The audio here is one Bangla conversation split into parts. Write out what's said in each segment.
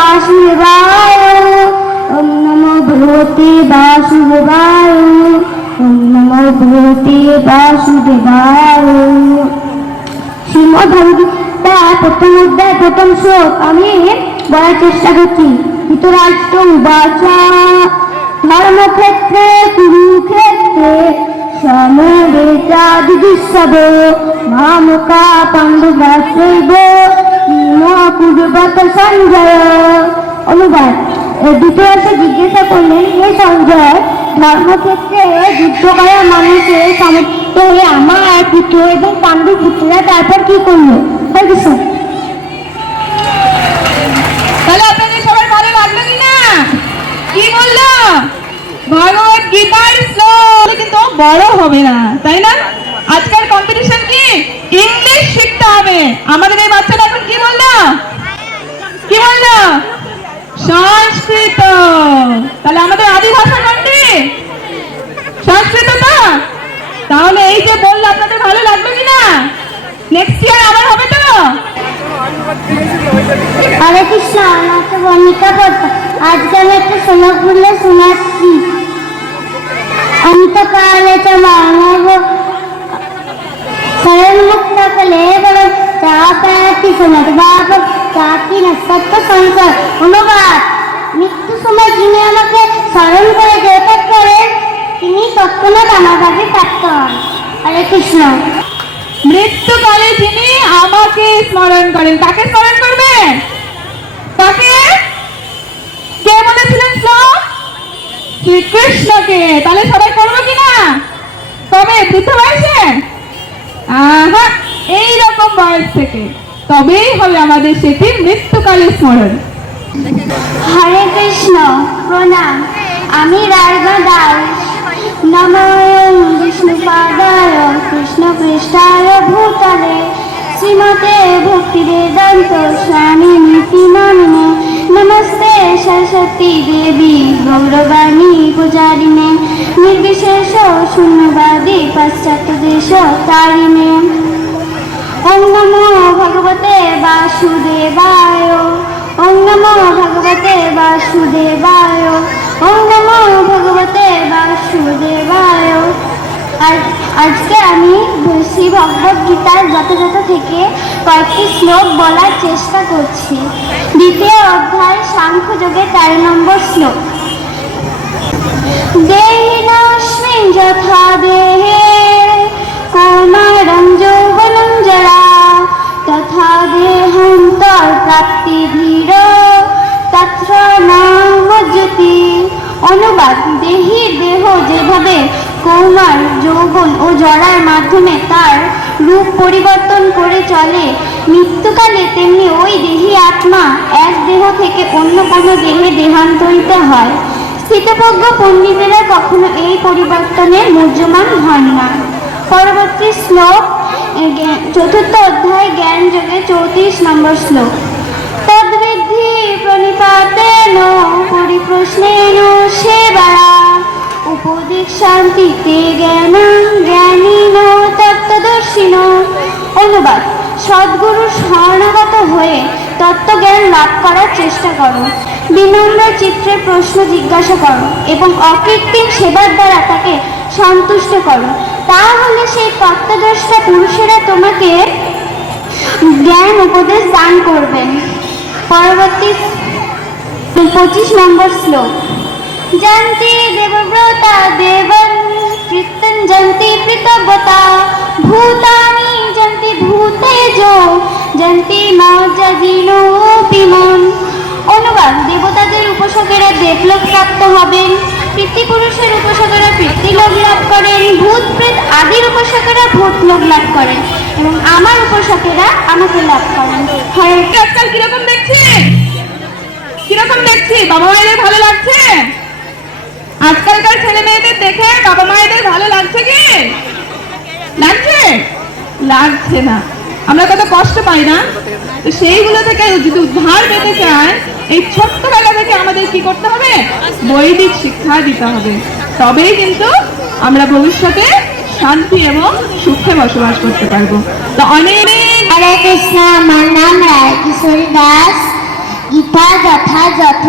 বাসুদেবায় ওম নমো ভগবতে বাসুদেবায় ওম নমো ভগবতে বাসুদেবায় শ্রীমদ ভগবদ্গীতা প্রথম অধ্যায় প্রথম শ্লোক আমি বলার চেষ্টা করছি ধৃতরাষ্ট্র উবাচা ধর্মক্ষেত্রে কুরুক্ষেত্রে সমবেতাদিদিসব মামকা পাণ্ডবাশ্রৈব কুরুবত সঞ্জয়। অনুবাদ। দ্বিতীয়সে জিজ্ঞাসা করলেন, হে সঞ্জয়, ধর্মক্ষেত্রে যুদ্ধ করা মানুষের সমর্থ হয়ে আমার পুত্র এবং পাণ্ডু পুত্ররা তারপর কি করল? হরে তাহলে আপনাদের সবার ভালো লাগল কি কি বলল? ভগবত গীতার শ্লোক কিন্তু বড় হবে না, তাই না? আজকাল ইংলিশ শিখতে হবে। আমাদের এই বাচ্চাটা এখন কি বলল? কি বলল? সংস্কৃত। তাহলে আমাদের আদি ভাষা কোনটি? সংস্কৃত তো? তাহলে এই যে বলল, আপনাদের ভালো লাগবে কি না নেক্সট ইয়ার আবার হবে তো? হরে কৃষ্ণ, আমার তো পড়তো আজকে আমি একটা শ্লোক বললে শোনাচ্ছি কৃষ্ণ মৃত্যুকালে যিনি আমাকে স্মরণ করেন। তাকে স্মরণ করবেন? তাকে কে বলেছিলেন শ্রীকৃষ্ণকে। তাহলে সবাই করব কিনা তবে বৃদ্ধ বয়সে? এইরকম বয়স থেকে। তবেই হবে আমাদের সেটি মৃত্যুকালে স্মরণ। হরে কৃষ্ণ, প্রণাম। আমি রায়গা দাস। নম বিষ্ণুপাদায় কৃষ্ণ পৃষ্ঠায় ভূতলে। শ্রীমতে ভক্তি বেদান্ত স্বামী নীতি নামিনে নমস্তে সরস্বতী দেবী গৌরবাণী পূজারিণে। নির্বিশেষ শূন্যবাদী পাশ্চাত্য দেশ তারিণে। ওম নমো ভগবতে বাসুদেবায়, ওম নমো ভগবতে বাসুদেবায়। ওম নমো ভগবতে বাসুদেবায়। আজকে আমি শ্রী ভগবত গীতার যথাযথ থেকে কয়েকটি শ্লোক বলার চেষ্টা করছি। দ্বিতীয় অধ্যায় সাংখ্যযোগে তেরো নম্বর শ্লোক। দেহিনাস্মিন যথা দেহে, কৌমারং যৌবনং জরা যৌবন ও জরার মাধ্যমে তার রূপ পরিবর্তন করে চলে। মৃত্যুকালে তেমনি ওই দেহি আত্মা এক দেহ থেকে অন্য কোনো দেহে দেহান্তরিত হয়। স্থিতপ্রজ্ঞ পণ্ডিতেরা কখনো এই পরিবর্তনের মূর্যমান হন না। পরবর্তী শ্লোক চতুর্থ অধ্যায়, জ্ঞান যোগে চৌত্রিশ নম্বর শ্লোক। তদ্বিদ্ধি প্রণিপাতেন, পরিপ্রশ্নেন সেবায়া উপদীক্ষান্তিতে জ্ঞান জ্ঞানীন, তত্ত্বদর্শিন। অনুবাদ সদ্গুরুর শরণাগত হয়ে তত্ত্বজ্ঞান লাভ করার চেষ্টা করো। বিনম্র চিত্রে প্রশ্ন জিজ্ঞাসা করো এবং অকৃত্রিম সেবার দ্বারা তাকে সন্তুষ্ট করো। তাহলে সেই তত্ত্বদ্রষ্টা পুরুষেরা তোমাকে জ্ঞান উপদেশ দান করবেন। পরবর্তী পঁচিশ নম্বর শ্লোক। জন্তি দেবব্রতা দেবন কীর্তন জন্তি কৃতজ্ঞতা ভূতানি জন্তি ভূতেজ জন্তি মজ্জাজিনো বিমন অনুবাদ দেবতাদের উপাসকেরা দেবলোক প্রাপ্ত হবেন, পিতৃপুরুষের উপাসকেরা পিতৃলোক লাভ করেন ভূত প্রেত আদির উপাসকেরা ভূত লোক লাভ করেন এবং আমার উপাসকেরা আমাকে লাভ করেন। আজকাল কীরকম দেখছি কীরকম দেখছি? বাবা মায়েদের ভালো লাগছে? আজকালকার ছেলে মেয়েদের দেখে বাবা মায়েদের ভালো লাগছে কি? লাগছে? লাগছে না। আমরা কত কষ্ট পাই না? তো সেইগুলো থেকে যদি উদ্ধার পেতে চায়, এই ছোট্টবেলা থেকে আমাদের কি করতে হবে? বৈদিক শিক্ষা দিতে হবে। তবেই কিন্তু আমরা ভবিষ্যতে শান্তি এবং সুখে বসবাস করতে পারব। তো অনেক হরে কৃষ্ণ, আমার নাম রায় কিশোরী দাস। গীতা যথাযথ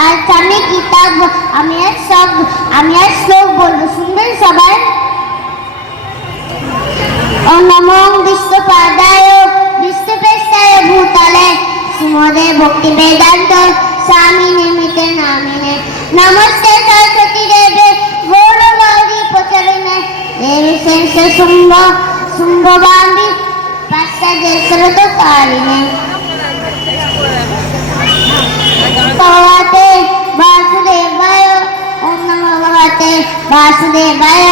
আজ আমি গীতা ব- আমি আজ সব আমি আজ শ্লোক বলব শুনবেন সবাই নমো বিষ্ণুপাদায় বিষ্ণুপেশায় ভূতলে শ্রীমদে ভক্তি বেদান্ত স্বামী নিমিতে নামিনে নমস্তে সরস্বতী দেবে গৌর গৌরী প্রচলিনে দেবী শেষ শুম্ভ শুম্ভবান্দি পাশ্চাত্য শ্রত কালিনে ভগবতে वासुदेवाय। ओम नमः भगवते वासुदेवाय।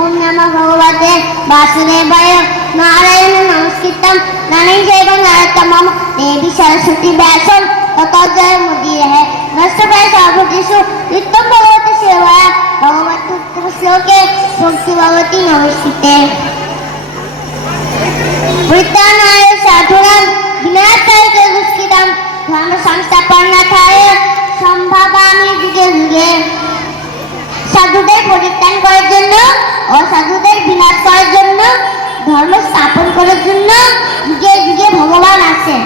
ओम नमः भगवते वासुदेवाय। नारायण नमस्कृतम। गणेशैव नरोत्तमं देवी सरस्वती व्यासम। तथा व्यासं ततो जयमुदीरः नष्टभय सर्वदिषु उत्तम भगवत सेवा। भगवत उत्तम श्लोके भक्ति भगवती नमस्ते वृत्ता ধর্ম স্থাপন করার জন্য যুগে যুগে ভগবান আছেন।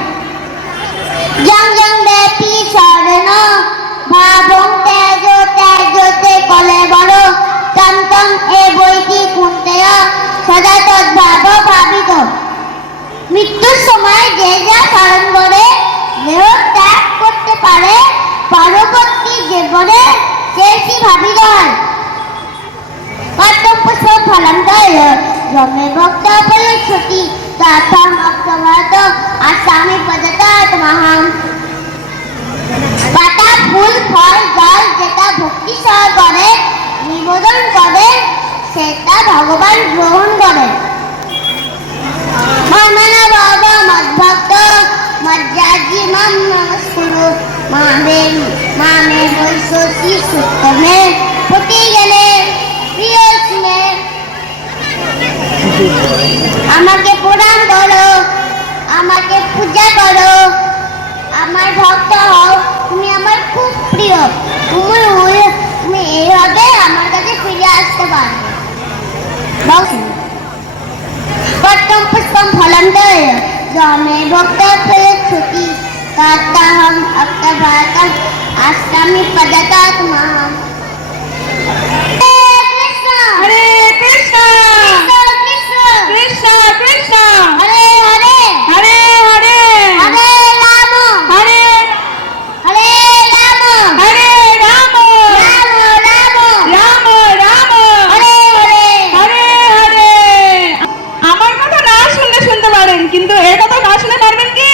জং জং ব্যাপী স্বর্ণ, ভাবং তেজ, তেজতে কলে বড় তম এ বইটি কুন্তেয়, সদা তদ্ভাব ভাবিত। মৃত্যুর সময় যে যা স্মরণ করে, দেহ ত্যাগ করতে পারে পরবর্তী জীবনে সে ভাবিত হয়? কর্তব্য সব ফলম আসামি পদতাত মহাম পাতা, ফুল, ফল, জল যেটা ভক্তি সহ করে, নিবেদন করে, সেটা ভগবান গ্রহণ করে। মননা বাবা মদ্ভক্ত মজ্জাজি মাম নমস্কুরু মামে মামে সুত্তমে পূজা করো। আমার ভক্ত হও, তুমি আমার খুব প্রিয়। তুমি ওই- তুমি এইভাবে আমার কাছে ফিরে আসতে পারবে। বল। পট্টম পুষ্পম ফলম দয় জমে ভক্ত ফেলে ছুটি কাতাহম অক্তভারতম আষ্টামি পদকাত মহাম কৃষ্ণ হরে কৃষ্ণ কৃষ্ণ কৃষ্ণ কৃষ্ণ হরে হরে হরে হরে হরে রাম হরে হরে রাম হরে রাম রাম রাম রাম রাম হরে হরে হরে হরে আমার কথা না শুনলে শুনতে পারেন কিন্তু এর কথা না শুনে পারবেন কি?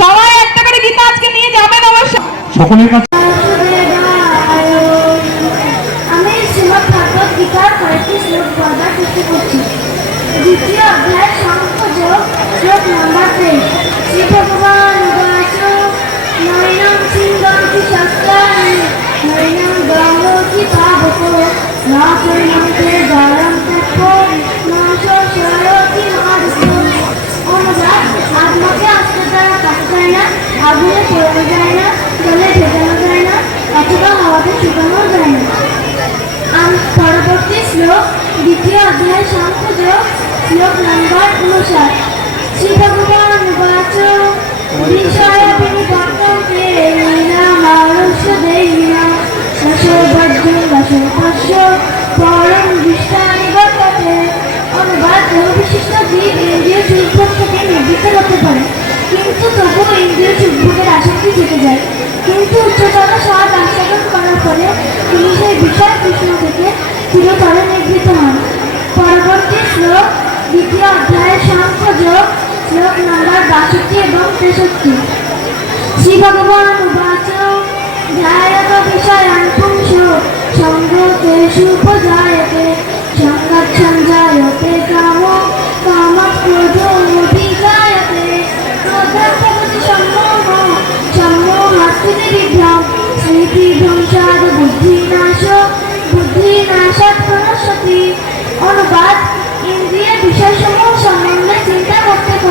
সবাই একটা করে গীতা আজকে নিয়ে যাবেন অবশ্য। সকলের কাছে আমি শ্রীমদ ভাগবত গীতার কয়েকটি শ্লোক বলার চেষ্টা করছি। দ্বিতীয় অধ্যায় সংখ্যযোগ শ্লোক নম্বর তেইশ শ্রী ভগবান উবাচ নৈনম সিংহন্তি শস্ত্রাণি নৈনম দহতি পাবক না না পোড়ানো যায় না জলে ভেজানো যায় না, অথবা হাওয়াতে শুকানো যায় না। পরবর্তী শ্লোক, দ্বিতীয় অধ্যায় সংখ্যযোগ শ্লোক নম্বর উনষাট। শ্রী ভগবান উবাচ, বিষয় বিনিবর্তন্তে না অনুবাদ যায়। কিন্তু উচ্চতর স্বাদ আস্বাদন করার পরে তিনি সেই বিষয় কৃষ্ণ থেকে চিরতরে নিবৃত্ত হন। পরবর্তী শ্লোক, দ্বিতীয় অধ্যায়ের সংখ্যযোগ শ্লোক নম্বর বাষট্টি এবং তেষট্টি। শ্রী ভগবান উবাচ ধ্যায়ত বিষয়ান পুংস সঙ্গতেষু উপজায়তে সঙ্গচ্ছঞ্জায়তে কাম কামৎ ক্রোধমভিজায়তে ক্রোধত্বপতি সম্মোহ বিভ্রম থেকে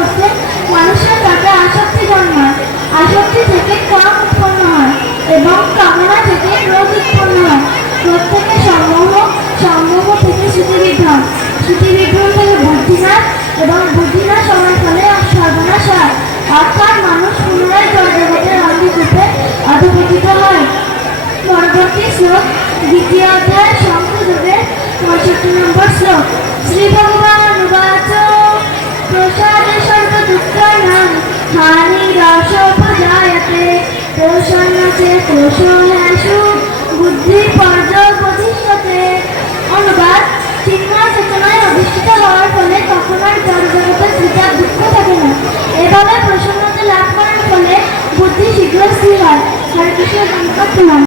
এবং কামনা থেকে উৎপন্ন হয়। ক্রোধ থেকে সম্মোহ থেকে স্মৃতিবিভ্রম স্মৃতিবিভ্রম থেকে বুদ্ধিনাশ এবং বুদ্ধিনাশ হওয়ার ফলে সর্বনাশ হয় অর্থাৎ মানুষ পুনরায় শ্লোক, দ্বিতীয় অধ্যায় শঙ্কযোগের নম্বর শ্লোক। শ্রী ভগবান উবাচ প্রসাদে সর্ব দুঃখানাম হানি রস উপজায়তে। প্রসন্ন চে প্রসন্নাসু অনুবাদ চিন্ময় চেতনায় অধিষ্ঠিত হওয়ার ফলে তখন আর থাকে না। এভাবে প্রসন্নতা লাভ করার ফলে বুদ্ধি শীঘ্র স্থির হয়। হরে কৃষ্ণ